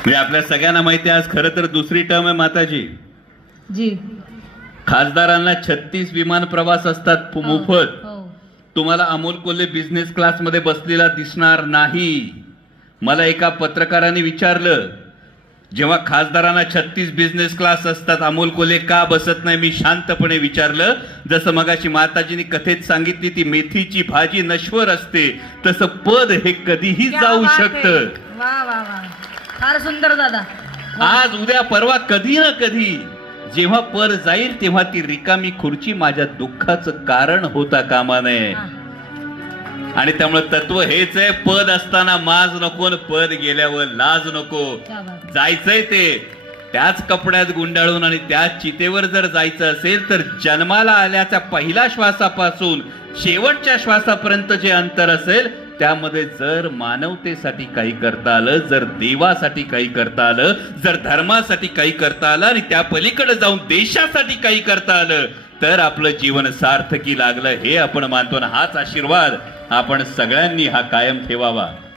म्हणजे आपल्या सगळ्यांना माहिती आहे आज खरं तर दुसरी टर्म आहे माताजी. जी. खासदारांना छत्तीस विमान प्रवास असतात फु- मोफत. हो. तुम्हाला अमोल कोल्हे बिझनेस क्लासमध्ये बसलेला दिसणार नाही. मला एका पत्रकाराने विचारलं जेव्हा खासदारांना छत्तीस बिझनेस क्लास असतात अमोल कोल्हे का बसत नाही? मी शांतपणे विचारलं जसं मगाशी माताजीने कथेत सांगितली ती मेथीची भाजी नश्वर असते तसं पद हे कधीही जाऊ है. शकतं. फार सुंदर दादा. आज उद्या परवा कधी ना कधी जेव्हा पर जाईल तेव्हा ती रिकामी खुर्ची माझ्या दुःखाचं कारण होता कामा नये. आणि त्यामुळे तत्व हेच आहे पद असताना माज नको पद गेल्यावर लाज नको. जायचंय ते. त्याच कपड्यात गुंडाळून आणि त्याच चितेवर जर जायचं असेल तर जन्माला आल्याच्या पहिल्या श्वासापासून शेवटच्या श्वासापर्यंत जे अंतर असेल त्यामध्ये जर मानवतेसाठी काही करता आलं जर देवासाठी काही करता आलं जर धर्मासाठी काही करता आलं आणि त्या पलीकडे जाऊन देशासाठी काही करता आलं तर आपलं जीवन सार्थकी लागलं हे आपण मानतो ना हाच आशीर्वाद. आपण सगळ्यांनी हा कायम ठेवावा.